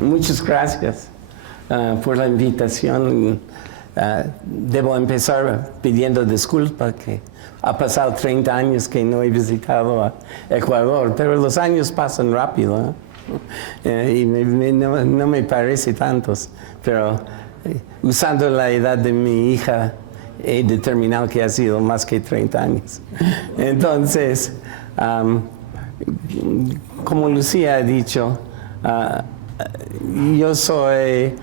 Muchas gracias por la invitación. Debo empezar pidiendo disculpas que ha pasado 30 años que no he visitado a Ecuador, pero los años pasan rápido, y no me parece tantos, pero usando la edad de mi hija he determinado que ha sido más que 30 años. Entonces, como Lucía ha dicho, yo soy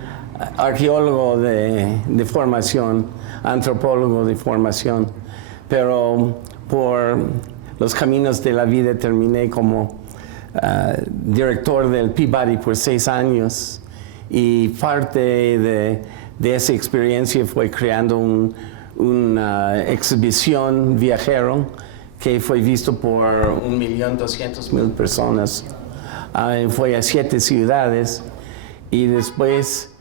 arqueólogo de formación, antropólogo de formación, pero por los caminos de la vida terminé como director del Peabody por 6 años, y parte de esa experiencia fue creando una exhibición viajero que fue visto por 1.200.000 personas. Fue a 7 ciudades, y después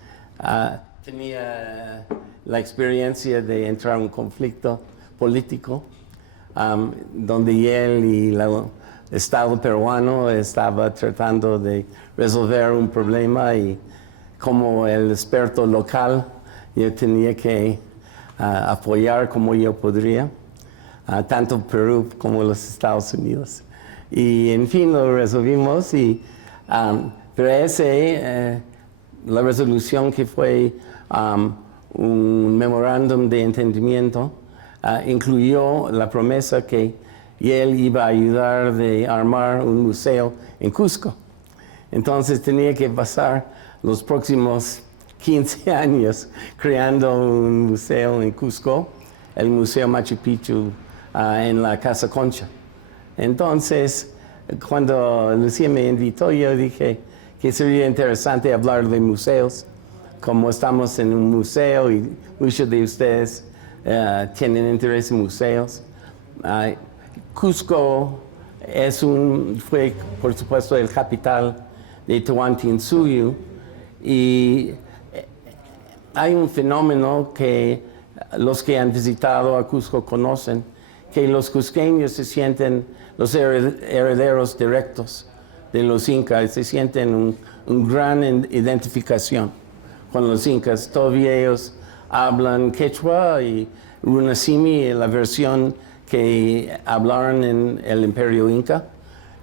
tenía la experiencia de entrar en un conflicto político, donde él y el Estado peruano estaba tratando de resolver un problema, y como el experto local yo tenía que apoyar como yo podría, tanto Perú como los Estados Unidos. Y en fin, lo resolvimos, pero la resolución que fue un memorándum de entendimiento incluyó la promesa que él iba a ayudar de armar un museo en Cusco. Entonces tenía que pasar los próximos 15 años creando un museo en Cusco, el Museo Machu Picchu, en la Casa Concha. Entonces, cuando Lucía me invitó, yo dije que sería interesante hablar de museos, como estamos en un museo y muchos de ustedes tienen interés en museos. Cusco fue, por supuesto, el capital de Tahuantinsuyo, y hay un fenómeno que los que han visitado a Cusco conocen, que los cusqueños se sienten los herederos directos de los incas, se sienten una gran identificación con los incas. Todavía ellos hablan quechua y runasimi, la versión que hablaron en el Imperio Inca,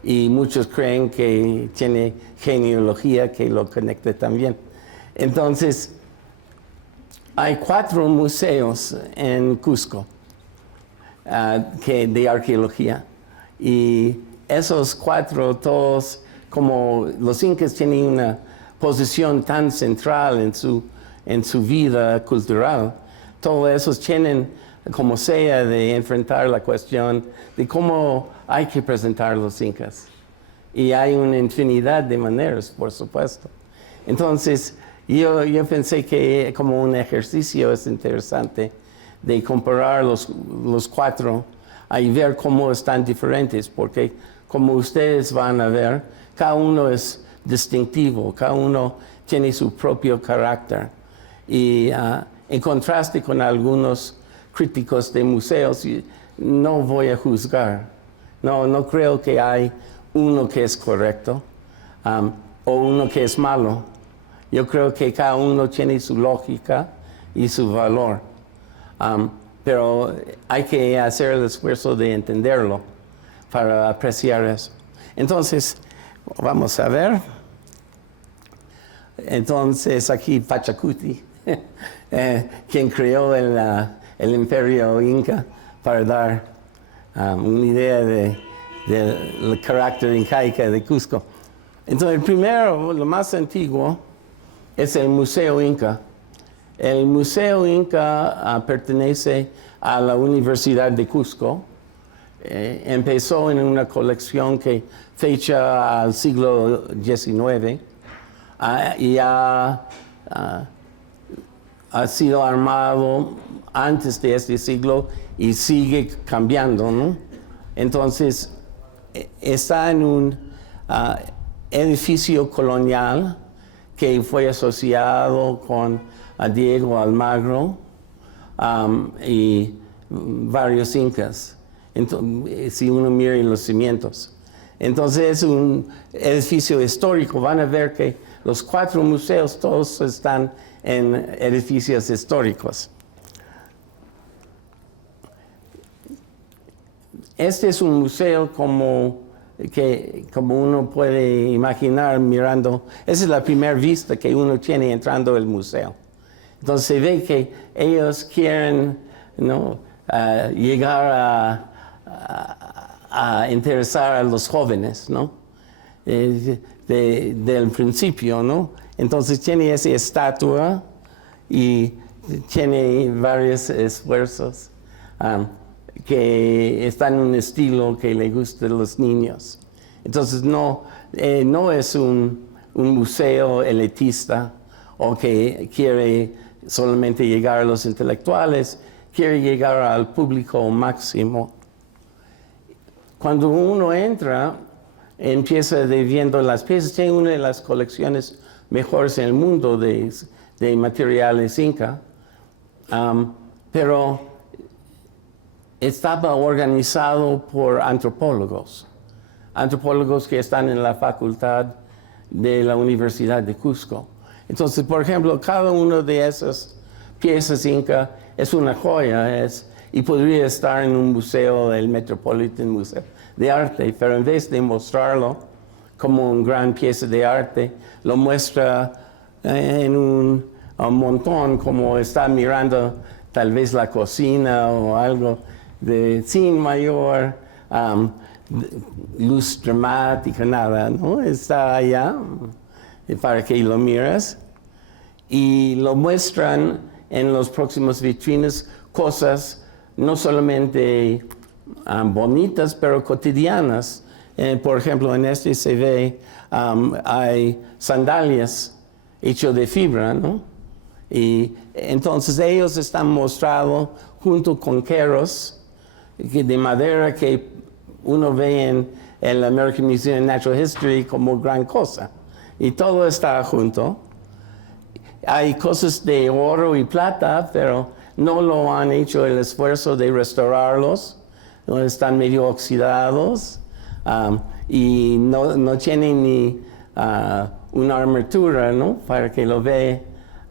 y muchos creen que tiene genealogía que lo conecta también. Entonces, hay 4 museos en Cusco de arqueología, y esos 4, todos, como los incas tienen una posición tan central en su vida cultural, todos esos tienen como sea de enfrentar la cuestión de cómo hay que presentar a los incas. Y hay una infinidad de maneras, por supuesto. Entonces, yo pensé que como un ejercicio es interesante de comparar los 4 y ver cómo están diferentes, porque como ustedes van a ver, cada uno es distintivo, cada uno tiene su propio carácter. Y en contraste con algunos críticos de museos, no voy a juzgar. No creo que hay uno que es correcto o uno que es malo. Yo creo que cada uno tiene su lógica y su valor. Pero hay que hacer el esfuerzo de entenderlo para apreciar eso. Entonces, vamos a ver. Entonces, aquí Pachacuti, quien creó el Imperio Inca para dar una idea del carácter incaica de Cusco. Entonces, el primero, lo más antiguo, es el Museo Inca. El Museo Inca pertenece a la Universidad de Cusco. Empezó en una colección que fecha al siglo XIX y ha sido armado antes de este siglo y sigue cambiando, ¿no? Entonces, está en un edificio colonial que fue asociado con Diego Almagro y varios incas. Entonces, si uno mira los cimientos. Entonces es un edificio histórico. Van a ver que los 4 museos todos están en edificios históricos. Este es un museo como uno puede imaginar mirando. Esa es la primera vista que uno tiene entrando al museo. Entonces se ve que ellos quieren, ¿no?, llegar a interesar a los jóvenes, ¿no? Del principio, ¿no? Entonces tiene esa estatua y tiene varios esfuerzos que están en un estilo que le gusta a los niños. Entonces no es un museo elitista o que quiere solamente llegar a los intelectuales, quiere llegar al público máximo. Cuando uno entra, empieza viendo las piezas. Tiene una de las colecciones mejores en el mundo de materiales inca, pero estaba organizado por antropólogos que están en la facultad de la Universidad de Cusco. Entonces, por ejemplo, cada una de esas piezas inca es una joya, y podría estar en un museo, el Metropolitan Museum de Arte, pero en vez de mostrarlo como una gran pieza de arte, lo muestra en un montón, como está mirando tal vez la cocina o algo, sin mayor luz dramática, nada, ¿no? Está allá para que lo mires. Y lo muestran en los próximos vitrinas cosas no solamente bonitas, pero cotidianas. Por ejemplo, en este se ve, hay sandalias hechas de fibra, ¿no? Y entonces ellos están mostrados junto con queros de madera que uno ve en el American Museum of Natural History como gran cosa. Y todo está junto. Hay cosas de oro y plata, pero no lo han hecho el esfuerzo de restaurarlos. Están medio oxidados y no tienen ni una armadura, ¿no?, para que lo vea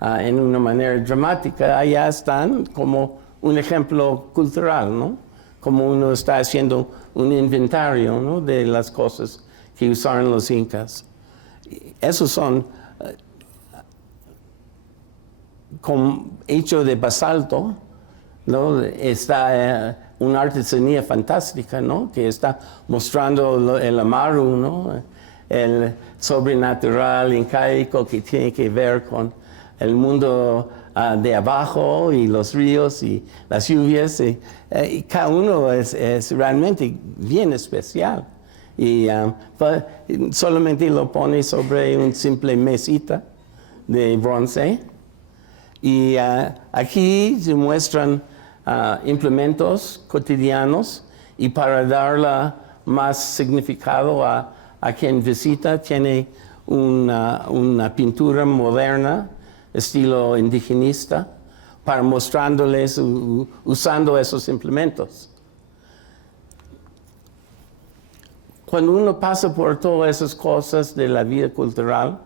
en una manera dramática. Allá están como un ejemplo cultural, ¿no?, como uno está haciendo un inventario, ¿no?, de las cosas que usaron los incas. Esos son hechos de basalto, ¿no? Está una artesanía fantástica, ¿no?, que está mostrando el amaru, ¿no?, el sobrenatural incaico que tiene que ver con el mundo de abajo y los ríos y las lluvias. Y cada uno es realmente bien especial. Y solamente lo pone sobre una simple mesita de bronce. Y aquí se muestran implementos cotidianos, y para darle más significado a quien visita, tiene una pintura moderna, estilo indigenista, para mostrándoles usando esos implementos. Cuando uno pasa por todas esas cosas de la vida cultural,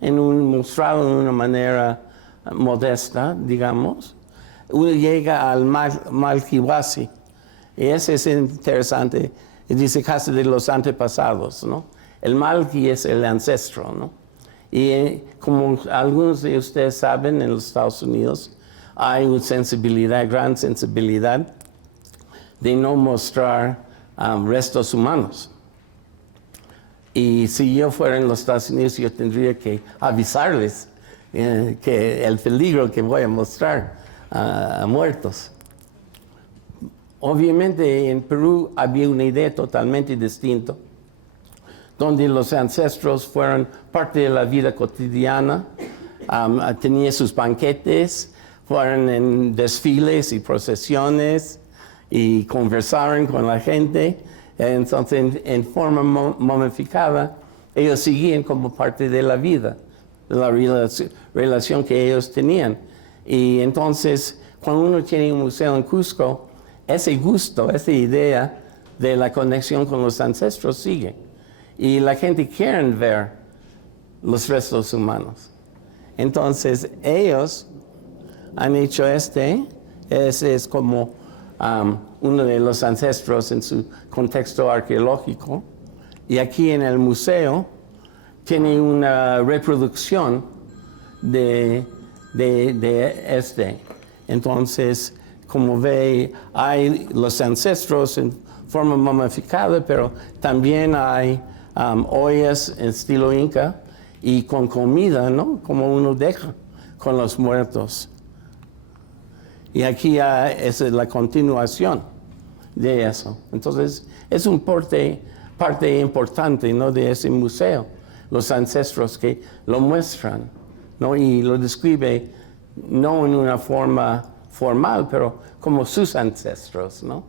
mostrado de una manera modesta, digamos, uno llega al Malquihuasi. Y ese es interesante. Dice casa de los antepasados, ¿no? El Malqui es el ancestro, ¿no? Y como algunos de ustedes saben, en los Estados Unidos hay una sensibilidad, gran sensibilidad, de no mostrar restos humanos. Y si yo fuera en los Estados Unidos, yo tendría que avisarles que el peligro que voy a mostrar a muertos. Obviamente en Perú había una idea totalmente distinta, donde los ancestros fueron parte de la vida cotidiana, tenían sus banquetes, fueron en desfiles y procesiones y conversaron con la gente. Entonces, en forma momificada, ellos seguían como parte de la vida, de la relación que ellos tenían. Y entonces, cuando uno tiene un museo en Cusco, ese gusto, esa idea de la conexión con los ancestros sigue. Y la gente quiere ver los restos humanos. Entonces, ellos han hecho ese es como uno de los ancestros en su contexto arqueológico. Y aquí en el museo tiene una reproducción de este. Entonces, como ve, hay los ancestros en forma momificada, pero también hay ollas en estilo inca y con comida, ¿no? Como uno deja con los muertos. Y aquí esa es la continuación de eso. Entonces, es un parte importante, ¿no?, de ese museo, los ancestros que lo muestran, ¿no? Y lo describe no en una forma formal, pero como sus ancestros, ¿no?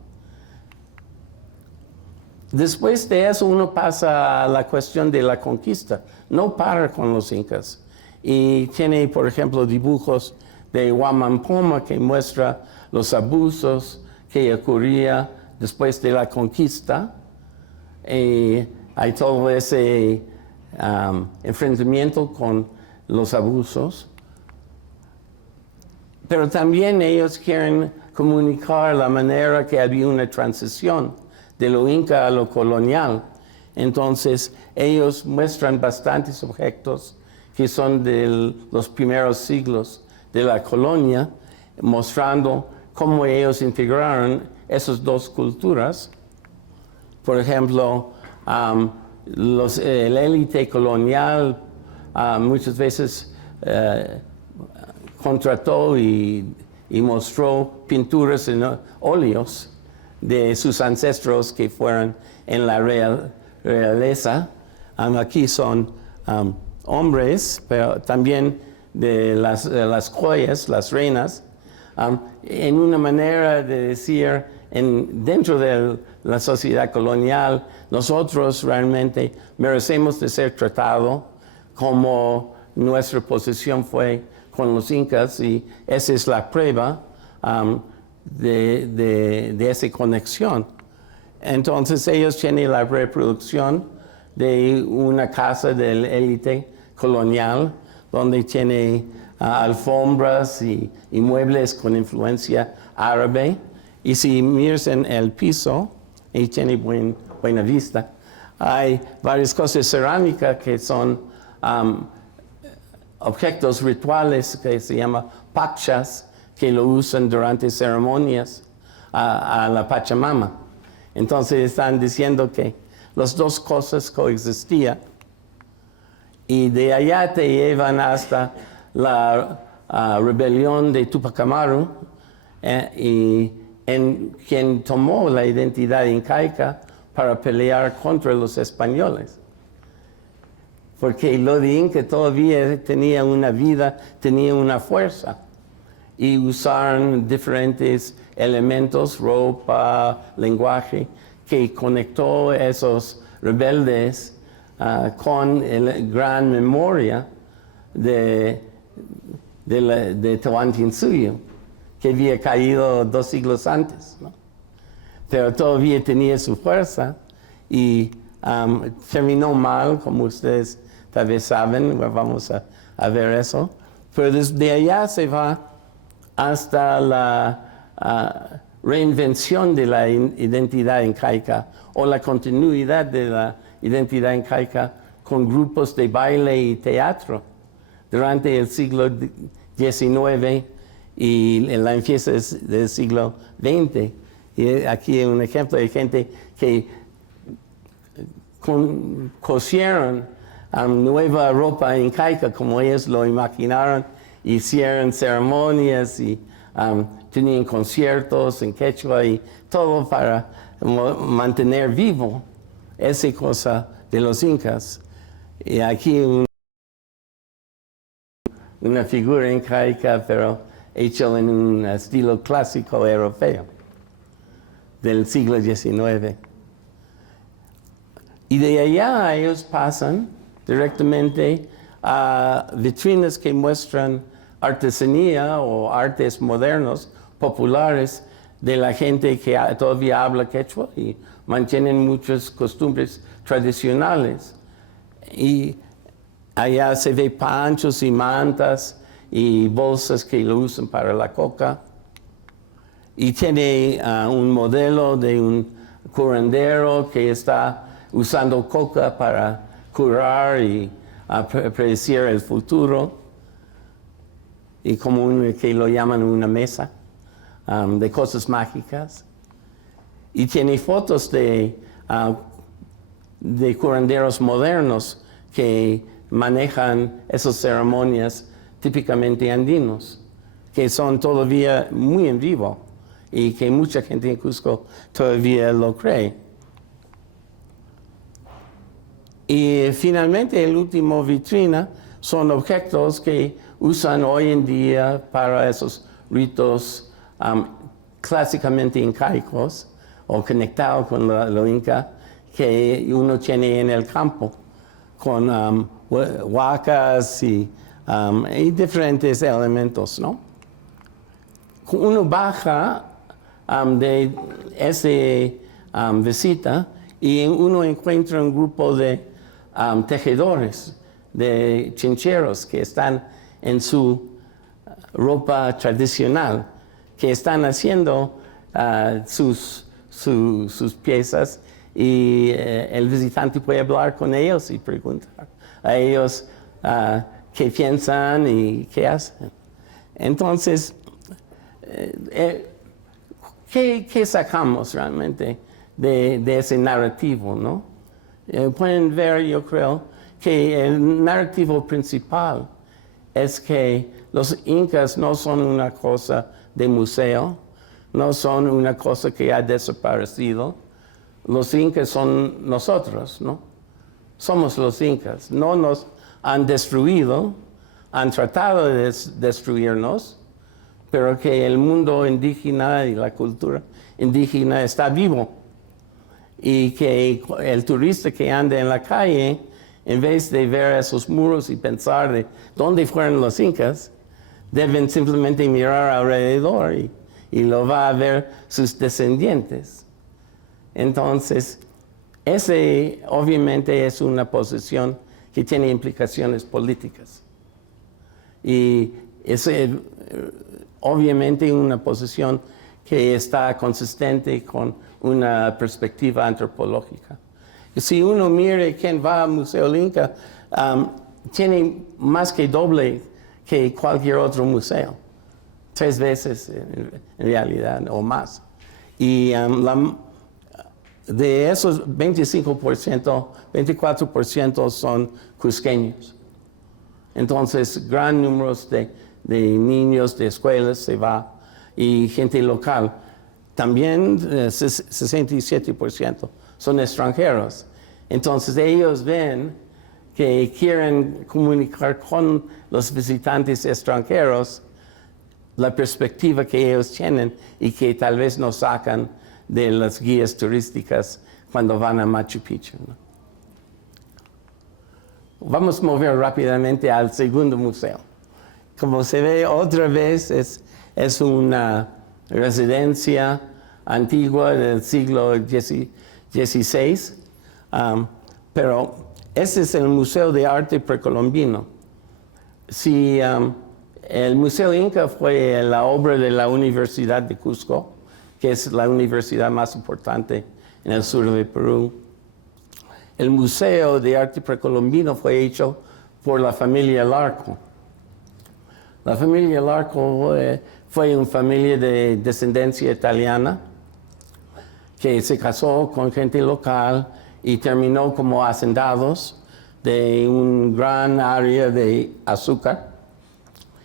Después de eso uno pasa a la cuestión de la conquista. No para con los incas. Y tiene, por ejemplo, dibujos de Huamampoma que muestra los abusos que ocurría después de la conquista. Hay todo ese enfrentamiento con los abusos. Pero también ellos quieren comunicar la manera que había una transición de lo inca a lo colonial. Entonces, ellos muestran bastantes objetos que son de los primeros siglos de la colonia, mostrando cómo ellos integraron esas dos culturas. Por ejemplo, el élite colonial muchas veces contrató y mostró pinturas en óleos de sus ancestros que fueron en la realeza. Aquí son hombres, pero también de las joyas, las reinas, en una manera de decir, dentro de la sociedad colonial, nosotros realmente merecemos de ser tratados como nuestra posesión fue con los incas, y esa es la prueba de esa conexión. Entonces ellos tienen la reproducción de una casa del élite colonial, donde tiene alfombras y muebles con influencia árabe. Y si miras en el piso, y tiene buena vista, hay varias cosas cerámicas que son objetos rituales que se llaman pachas, que lo usan durante ceremonias a la Pachamama. Entonces están diciendo que las dos cosas coexistían. Y de allá te llevan hasta la rebelión de Tupac Amaru, y en quien tomó la identidad incaica para pelear contra los españoles. Porque lo de Inca todavía tenía una vida, tenía una fuerza. Y usaron diferentes elementos, ropa, lenguaje, que conectó a esos rebeldes con la gran memoria de Tawantinsuyo, que había caído 2 siglos antes, ¿no? Pero todavía tenía su fuerza y terminó mal, como ustedes tal vez saben, vamos a ver eso. Pero desde allá se va hasta la reinvención de la identidad incaica o la continuidad de la identidad incaica con grupos de baile y teatro durante el siglo XIX y en la empieza del siglo XX. Y aquí hay un ejemplo de gente que cosieron nueva ropa incaica como ellos lo imaginaron, hicieron ceremonias y tenían conciertos en quechua y todo para mantener vivo esa cosa de los incas. Y aquí una figura incaica, pero hecho en un estilo clásico europeo del siglo XIX. Y de allá ellos pasan directamente a vitrinas que muestran artesanía o artes modernos, populares, de la gente que todavía habla quechua y mantienen muchas costumbres tradicionales. Y Allá se ve panchos y mantas y bolsas que lo usan para la coca. Y tiene un modelo de un curandero que está usando coca para curar y predecir el futuro. Y como que lo llaman una mesa de cosas mágicas. Y tiene fotos de curanderos modernos que manejan esas ceremonias típicamente andinos, que son todavía muy en vivo y que mucha gente en Cusco todavía lo cree. Y finalmente, el último vitrina son objetos que usan hoy en día para esos ritos clásicamente incaicos o conectados con lo inca que uno tiene en el campo, con huacas y diferentes elementos, ¿no? Uno baja de esa visita y uno encuentra un grupo de tejedores, de chincheros que están en su ropa tradicional, que están haciendo sus piezas y el visitante puede hablar con ellos y preguntar a ellos qué piensan y qué hacen. Entonces, ¿qué sacamos realmente de ese narrativo, no? Pueden ver, yo creo, que el narrativo principal es que los incas no son una cosa de museo, no son una cosa que ha desaparecido. Los incas son nosotros, ¿no? Somos los incas. No nos han destruido, han tratado de destruirnos, pero que el mundo indígena y la cultura indígena está vivo. Y que el turista que anda en la calle, en vez de ver esos muros y pensar de dónde fueron los incas, deben simplemente mirar alrededor y lo va a ver sus descendientes. Entonces, ese obviamente es una posición que tiene implicaciones políticas. Y es obviamente una posición que está consistente con una perspectiva antropológica. Si uno mire quién va al Museo Inca, tiene más que doble que cualquier otro museo, 3 veces en realidad o más. Y de esos 25%, 24% son cusqueños. Entonces, gran número de niños de escuelas se va y gente local. También 67% son extranjeros. Entonces ellos ven que quieren comunicar con los visitantes extranjeros la perspectiva que ellos tienen y que tal vez no sacan de las guías turísticas cuando van a Machu Picchu, ¿no? Vamos a mover rápidamente al segundo museo. Como se ve otra vez, es una residencia antigua del siglo XVI, pero ese es el Museo de Arte Precolombino. Si el Museo Inca fue la obra de la Universidad de Cusco, que es la universidad más importante en el sur de Perú, el Museo de Arte Precolombino fue hecho por la familia Larco. La familia Larco fue una familia de descendencia italiana que se casó con gente local y terminó como hacendados de un gran área de azúcar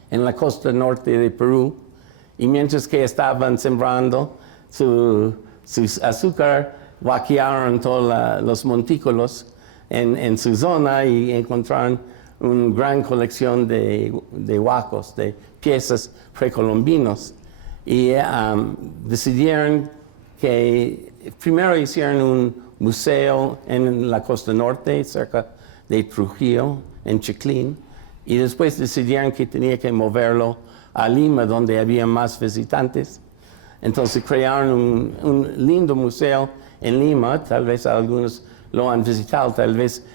en la costa norte de Perú. Y mientras que estaban sembrando su azúcar, vaquearon todos los montículos en su zona y encontraron una gran colección de huacos, de piezas precolombinos. Y decidieron que primero hicieron un museo en la costa norte, cerca de Trujillo, en Chiclín, y después decidieron que tenía que moverlo a Lima, donde había más visitantes. Entonces crearon un lindo museo en Lima, tal vez algunos lo han visitado, tal vez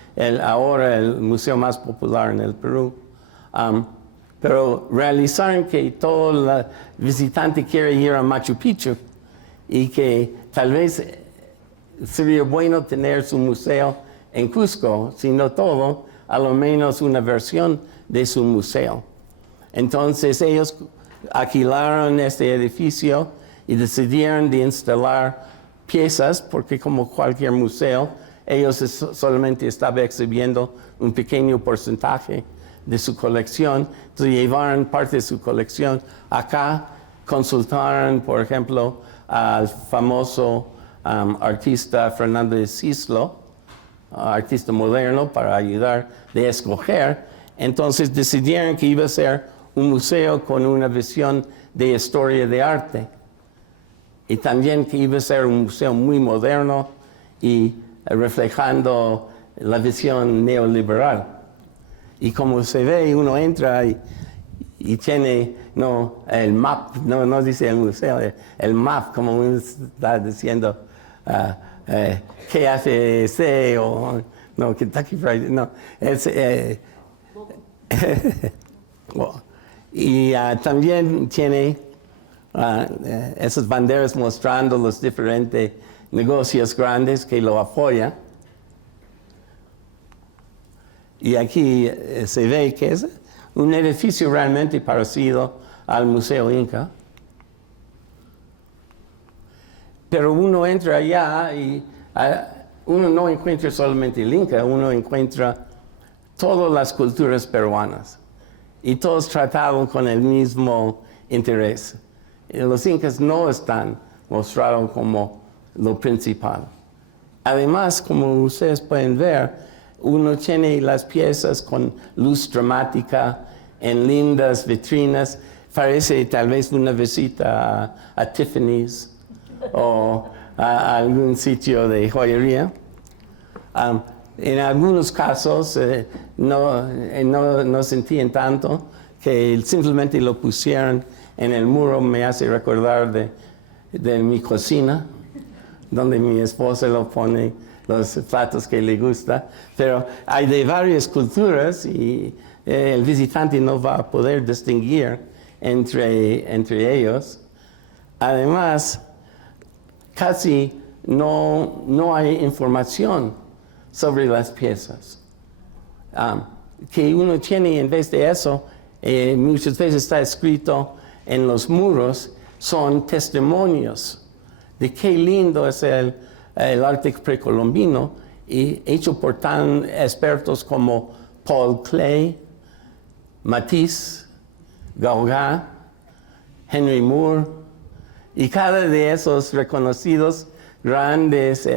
ahora el museo más popular en el Perú. Pero realizar que todo el visitante quiere ir a Machu Picchu y que tal vez sería bueno tener su museo en Cusco, si no todo, a lo menos una versión de su museo. Entonces ellos alquilaron este edificio y decidieron de instalar piezas, porque como cualquier museo, ellos solamente estaban exhibiendo un pequeño porcentaje de su colección. Entonces llevaron parte de su colección acá, consultaron, por ejemplo, al famoso artista Fernando de Cislo, artista moderno, para ayudar de escoger. Entonces decidieron que iba a ser un museo con una visión de historia de arte. Y también que iba a ser un museo muy moderno y reflejando la visión neoliberal. Y como se ve, uno entra y tiene el map, no dice el museo, el map, como uno está diciendo, KFC o Kentucky Fried, no, es, y también tiene esas banderas mostrando los diferentes negocios grandes que lo apoyan. Y aquí se ve que es un edificio realmente parecido al Museo Inca. Pero uno entra allá y uno no encuentra solamente el Inca, uno encuentra todas las culturas peruanas. Y todos tratados con el mismo interés. Los incas no están mostrados como lo principal. Además, como ustedes pueden ver, uno tiene las piezas con luz dramática en lindas vitrinas. Parece tal vez una visita a Tiffany's o a algún sitio de joyería. En algunos casos no sentían tanto, que simplemente lo pusieron en el muro. Me hace recordar de mi cocina, donde mi esposa lo pone los platos que le gusta. Pero hay de varias culturas y el visitante no va a poder distinguir entre ellos. Además, casi no hay información sobre las piezas. Que uno tiene en vez de eso, muchas veces está escrito en los muros, son testimonios de qué lindo es el arte precolombino, y hecho por tan expertos como Paul Klee, Matisse, Gauguin, Henry Moore, y cada de esos reconocidos grandes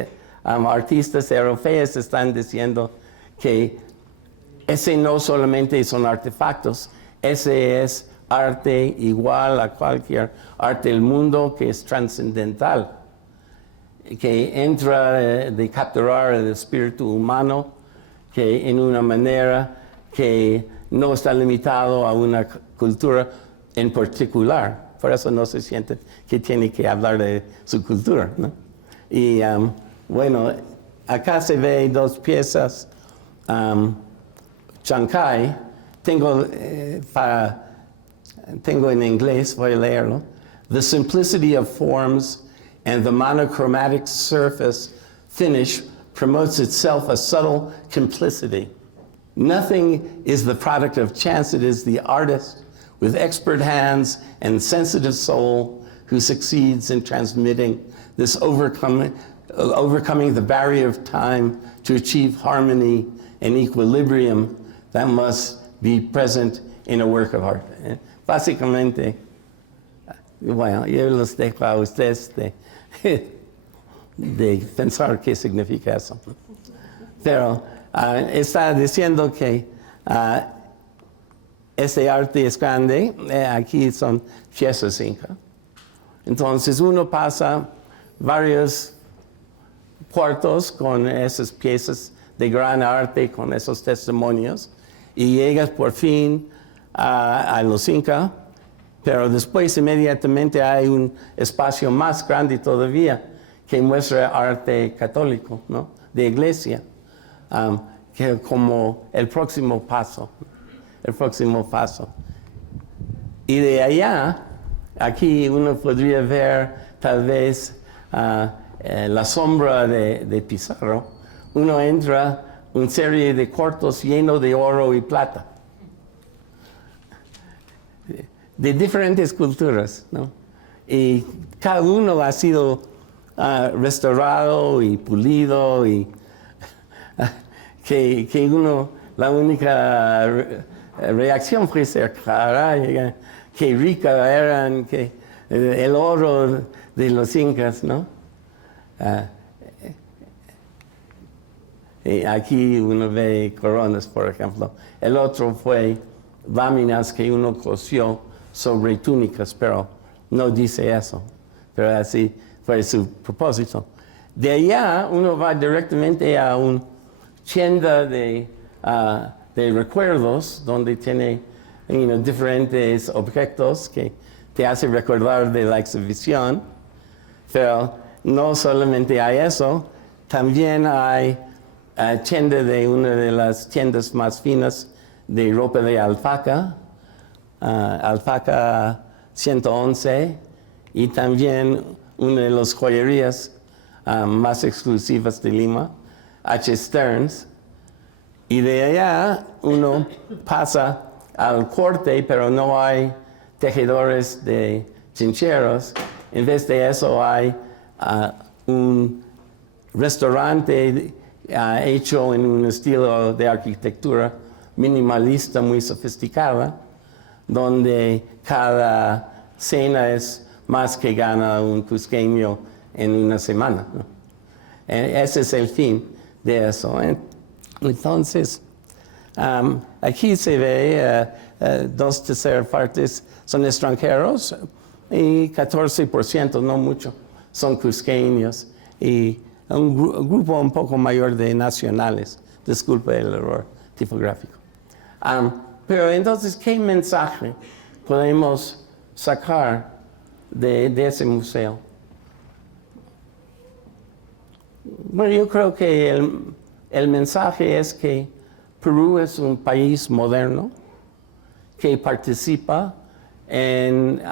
artistas europeos están diciendo que ese no solamente son artefactos, ese es arte igual a cualquier arte del mundo, que es trascendental, que entra de capturar el espíritu humano, que en una manera que no está limitado a una cultura en particular. Por eso no se siente que tiene que hablar de su cultura, ¿no? Y bueno, acá se ve dos piezas. Chancay, tengo en inglés, voy a leerlo. The simplicity of forms and the monochromatic surface finish promotes itself a subtle complicity. Nothing is the product of chance, it is the artist with expert hands and sensitive soul who succeeds in transmitting this overcoming the barrier of time to achieve harmony and equilibrium that must be present in a work of art. Básicamente, bueno, yo los dejo a ustedes de pensar qué significa eso. Pero está diciendo que ese arte es grande, aquí son piezas inca. Entonces uno pasa varios cuartos con esas piezas de gran arte, con esos testimonios, y llegas por fin a los Inca, pero después inmediatamente hay un espacio más grande todavía que muestra arte católico, ¿no? de iglesia, que como el próximo paso. Y de allá, aquí uno podría ver tal vez la sombra de Pizarro. Uno entra una serie de cuartos llenos de oro y plata, de diferentes culturas, ¿no? Y cada uno ha sido restaurado y pulido, y que uno, la única reacción fue ser, caray, qué rica eran, que el oro de los incas, ¿no? Y aquí uno ve coronas, por ejemplo. El otro fue láminas que uno cosió sobre túnicas, pero no dice eso. Pero así fue su propósito. De allá uno va directamente a una tienda de recuerdos, donde tiene diferentes objetos que te hacen recordar de la exhibición. Pero no solamente hay eso, también hay tienda de una de las tiendas más finas de ropa de alpaca, alpaca 111, y también una de las joyerías más exclusivas de Lima, H. Stearns. Y de allá uno pasa al corte, pero no hay tejedores de chincheros. En vez de eso hay un restaurante hecho en un estilo de arquitectura minimalista muy sofisticada, donde cada cena es más que gana un cusqueño en una semana, ¿no? Ese es el fin de eso. Entonces, aquí se ve 2/3 partes son extranjeros y 14%, no mucho, son cusqueños, y un grupo un poco mayor de nacionales. Disculpe el error tipográfico. Pero entonces, ¿qué mensaje podemos sacar de ese museo? Bueno, yo creo que el mensaje es que Perú es un país moderno que participa en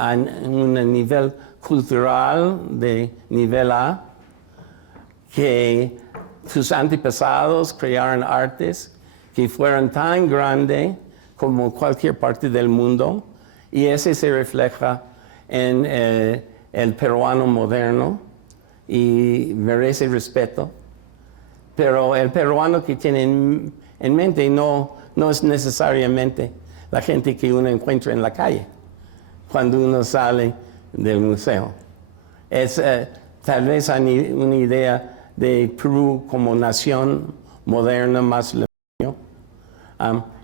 un nivel cultural de nivel A, que sus antepasados crearon artes que fueron tan grandes como cualquier parte del mundo, y ese se refleja en el peruano moderno y merece respeto. Pero el peruano que tiene en mente no es necesariamente la gente que uno encuentra en la calle cuando uno sale del museo. Es tal vez una idea de Perú como nación moderna más limpio,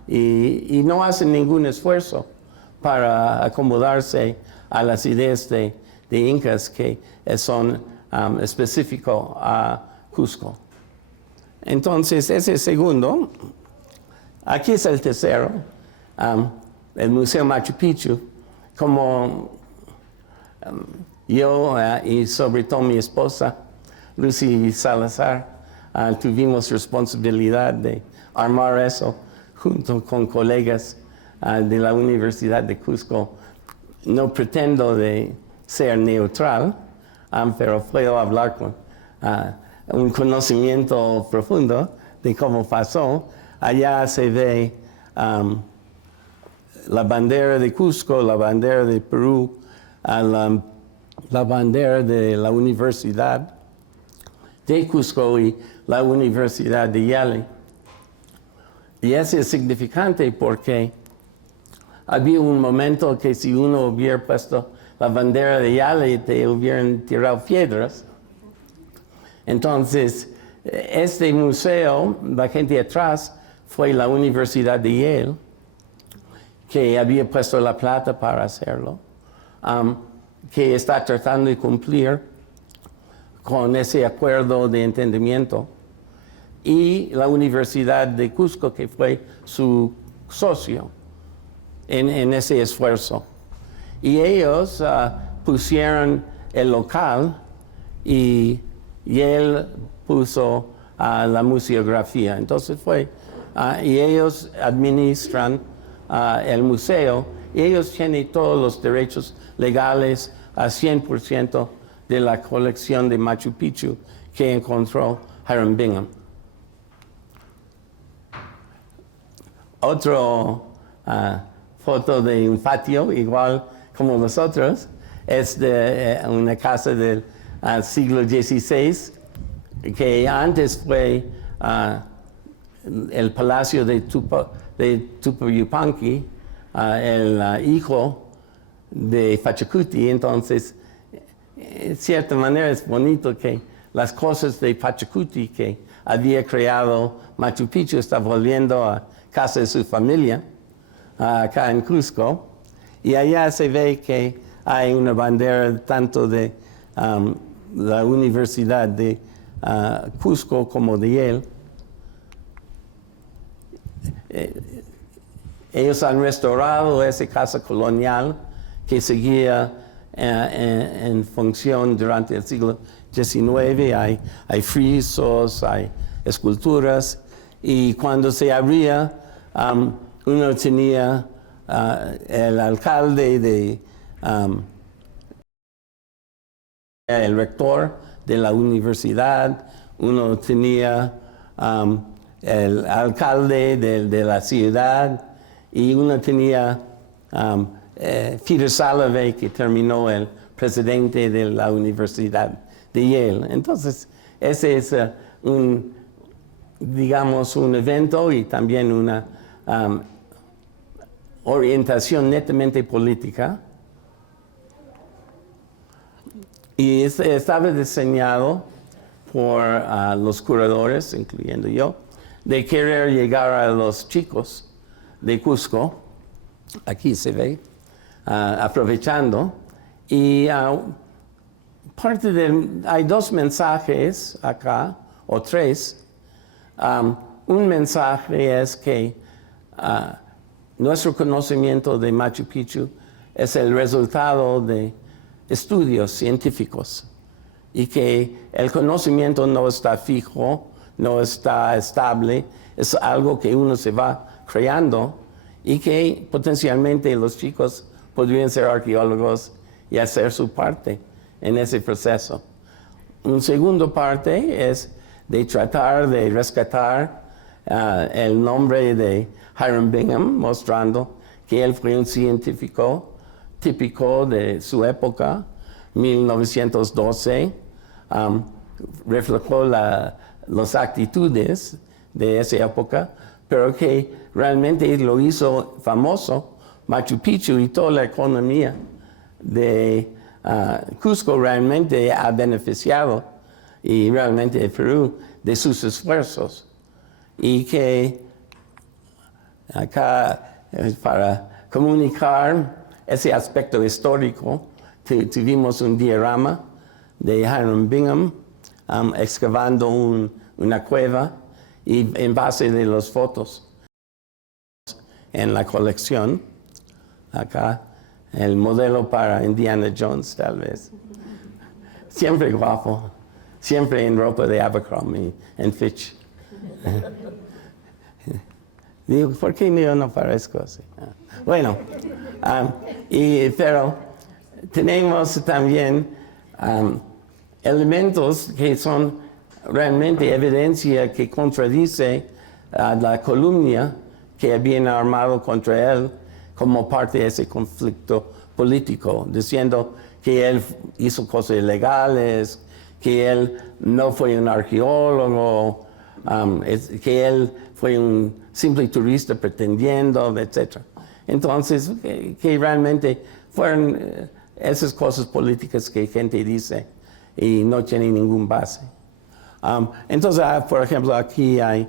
y no hacen ningún esfuerzo para acomodarse a las ideas de incas que son específicos a Cusco. Entonces, ese segundo. Aquí es el tercero, el Museo Machu Picchu. Como yo y sobre todo mi esposa, Lucy Salazar, tuvimos responsabilidad de armar eso junto con colegas de la Universidad de Cusco. No pretendo de ser neutral, pero puedo hablar con un conocimiento profundo de cómo pasó. Allá se ve la bandera de Cusco, la bandera de Perú, la bandera de la Universidad de Cusco y la Universidad de Yale. Y eso es significante porque había un momento que si uno hubiera puesto la bandera de Yale, te hubieran tirado piedras. Entonces, este museo, la gente atrás, fue la Universidad de Yale, que había puesto la plata para hacerlo, que está tratando de cumplir con ese acuerdo de entendimiento, y la Universidad de Cusco, que fue su socio en ese esfuerzo. Y ellos pusieron el local, y él puso la museografía. Entonces y ellos administran el museo, y ellos tienen todos los derechos legales a 100% de la colección de Machu Picchu que encontró Hiram Bingham. Otro foto de un patio, igual como los otros, es de una casa del siglo XVI, que antes fue el palacio de Tupuyupanqui, el hijo de Pachacuti. Entonces, en cierta manera es bonito que las cosas de Pachacuti que había creado Machu Picchu están volviendo a casa de su familia, acá en Cusco. Y allá se ve que hay una bandera tanto de la Universidad de Cusco como de Yale. Ellos han restaurado esa casa colonial que seguía en función durante el siglo XIX. Hay frisos, hay esculturas, y cuando se abría, uno tenía el alcalde el rector de la universidad, uno tenía el alcalde de la ciudad, y uno tenía Peter Salovey, que terminó el presidente de la Universidad de Yale. Entonces, ese es digamos, un evento y también una orientación netamente política. Y estaba diseñado por los curadores, incluyendo yo, de querer llegar a los chicos de Cusco. Aquí se ve, aprovechando. Y hay dos mensajes acá, o tres. Un mensaje es que nuestro conocimiento de Machu Picchu es el resultado de estudios científicos, y que el conocimiento no está fijo, no está estable, es algo que uno se va creando, y que potencialmente los chicos podrían ser arqueólogos y hacer su parte en ese proceso. Un segundo parte es de tratar de rescatar el nombre de Hiram Bingham, mostrando que él fue un científico típico de su época, 1912, reflejó las actitudes de esa época, pero que realmente lo hizo famoso. Machu Picchu y toda la economía de Cusco realmente ha beneficiado, y realmente de Perú, de sus esfuerzos. Y que acá, para comunicar ese aspecto histórico, tuvimos un diagrama de Hiram Bingham excavando una cueva, y en base de las fotos en la colección, acá el modelo para Indiana Jones, tal vez. Siempre guapo, siempre en ropa de Abercrombie, en Fitch. Digo, ¿por qué yo no parezco así? Bueno, pero tenemos también elementos que son realmente evidencia que contradice la calumnia que habían armado contra él como parte de ese conflicto político, diciendo que él hizo cosas ilegales, que él no fue un arqueólogo, que él fue un simple turista pretendiendo, etc. Entonces, que realmente fueron esas cosas políticas que gente dice y no tienen ningún base. Entonces, por ejemplo, aquí hay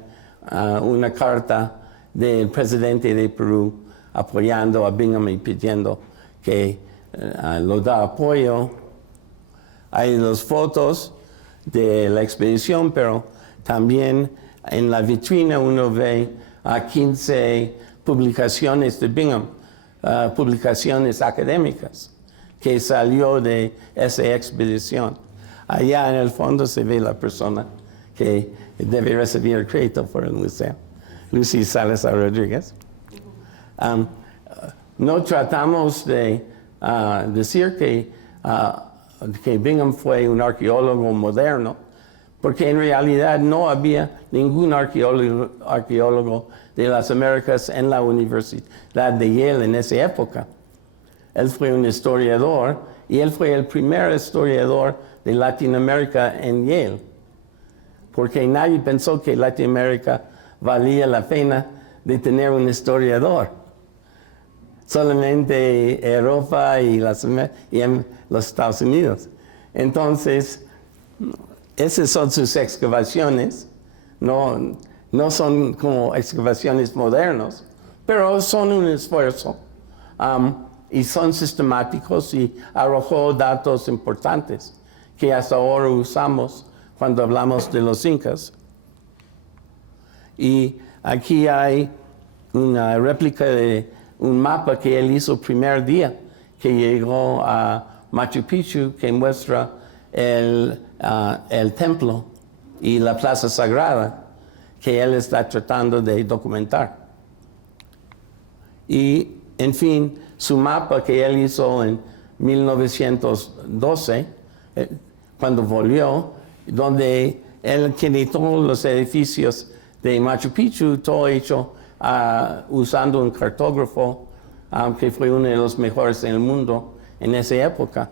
una carta del presidente de Perú apoyando a Bingham y pidiendo que lo da apoyo. Hay las fotos de la expedición, pero también en la vitrina uno ve 15 publicaciones de Bingham, publicaciones académicas que salió de esa expedición. Allá en el fondo se ve la persona que debe recibir el crédito por el museo, Lucy Salazar Rodríguez. No tratamos de decir que Bingham fue un arqueólogo moderno, porque en realidad no había ningún arqueólogo de las Américas en la Universidad de Yale en esa época. Él fue un historiador y él fue el primer historiador de Latinoamérica en Yale, porque nadie pensó que Latinoamérica valía la pena de tener un historiador. Solamente Europa y en los Estados Unidos. Entonces, esas son sus excavaciones. No son como excavaciones modernas, pero son un esfuerzo. Y son sistemáticos y arrojó datos importantes que hasta ahora usamos cuando hablamos de los incas. Y aquí hay una réplica de un mapa que él hizo el primer día que llegó a Machu Picchu, que muestra el templo y la plaza sagrada que él está tratando de documentar. Y, en fin, su mapa que él hizo en 1912, cuando volvió, donde él tiene todos los edificios de Machu Picchu, todo hecho usando un cartógrafo que fue uno de los mejores en el mundo en esa época.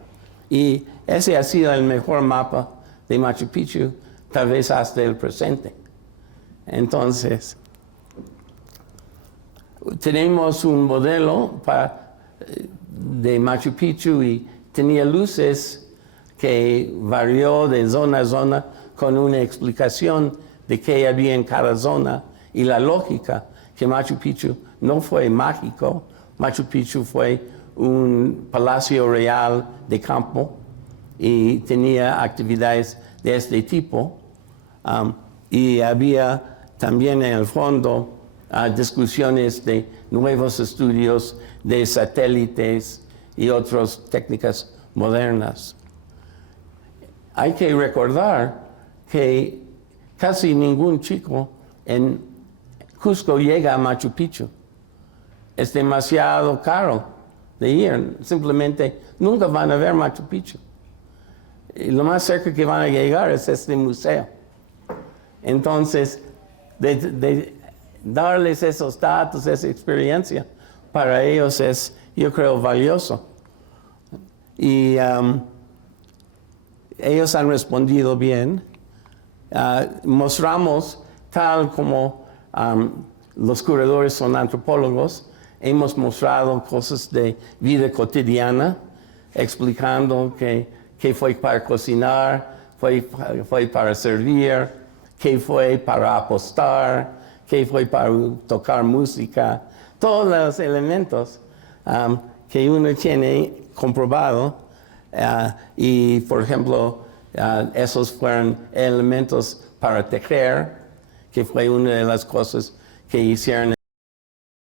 Y ese ha sido el mejor mapa de Machu Picchu, tal vez hasta el presente. Entonces, tenemos un modelo de Machu Picchu y tenía luces que varió de zona a zona con una explicación de qué había en cada zona y la lógica que Machu Picchu no fue mágico. Machu Picchu fue un palacio real de campo y tenía actividades de este tipo. Y había también en el fondo discusiones de nuevos estudios de satélites y otras técnicas modernas. Hay que recordar que casi ningún chico en Cusco llega a Machu Picchu. Es demasiado caro de ir. Simplemente nunca van a ver Machu Picchu. Y lo más cerca que van a llegar es este museo. Entonces, de darles esos datos, esa experiencia, para ellos es, yo creo, valioso. Y ellos han respondido bien. Mostramos, tal como los curadores son antropólogos, hemos mostrado cosas de vida cotidiana, explicando qué fue para cocinar, fue para servir, qué fue para apostar, qué fue para tocar música, todos los elementos que uno tiene comprobado. Y, por ejemplo, esos fueron elementos para tejer, que fue una de las cosas que hicieron